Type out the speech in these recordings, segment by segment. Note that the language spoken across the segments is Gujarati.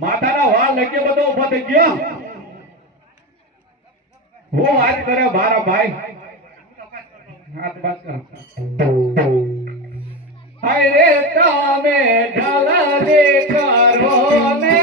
માથાના વાળ લગે બધો ઉભો થઈ ગયો હું વાત કરે મારા ભાઈ હાથ બાત કર હાય રે તમે ઢાલા દે કરો ને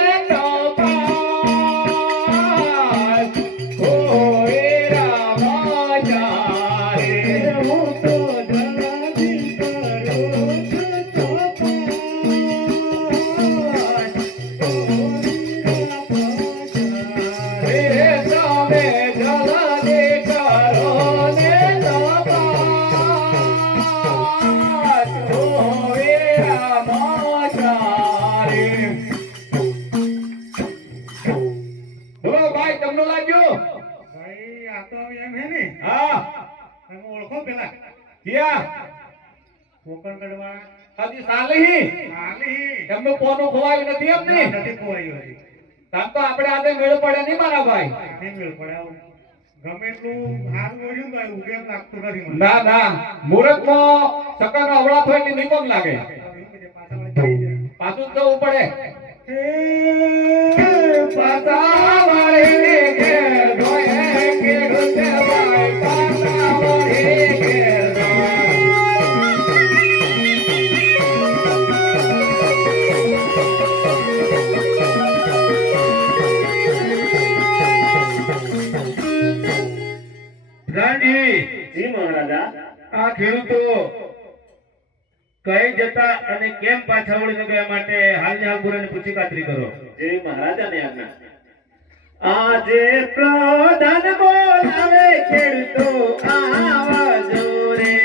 એમનું કોનું ખોવાયું નથી એમ ને નથી ખોવાયું હજી તામ તો આપણે આજે મેળ પડે નહીં મારા ભાઈ નહીં મેળ પડે ગમે એટલું હાર મોડ્યું તો ઉગેમ લાગતું નથી ના ના મુહૂર્તમાં સકન અવળા થાય એટલે નિકમ લાગે પાછું જવું પડે પાછા વાળીને કે ધોયે કે ઢોસે ભાઈ પાછા વાળી કે આ ખેડૂતો કઈ જતા અને કેમ પાછા વળી ગયા માટે હાલની હાલ પૂરાની પૂછી કાતરી કરો જેવી મહારાજાને આજ્ઞા આજે પ્રધાન બોલાવે ખેડૂતો આવજો રે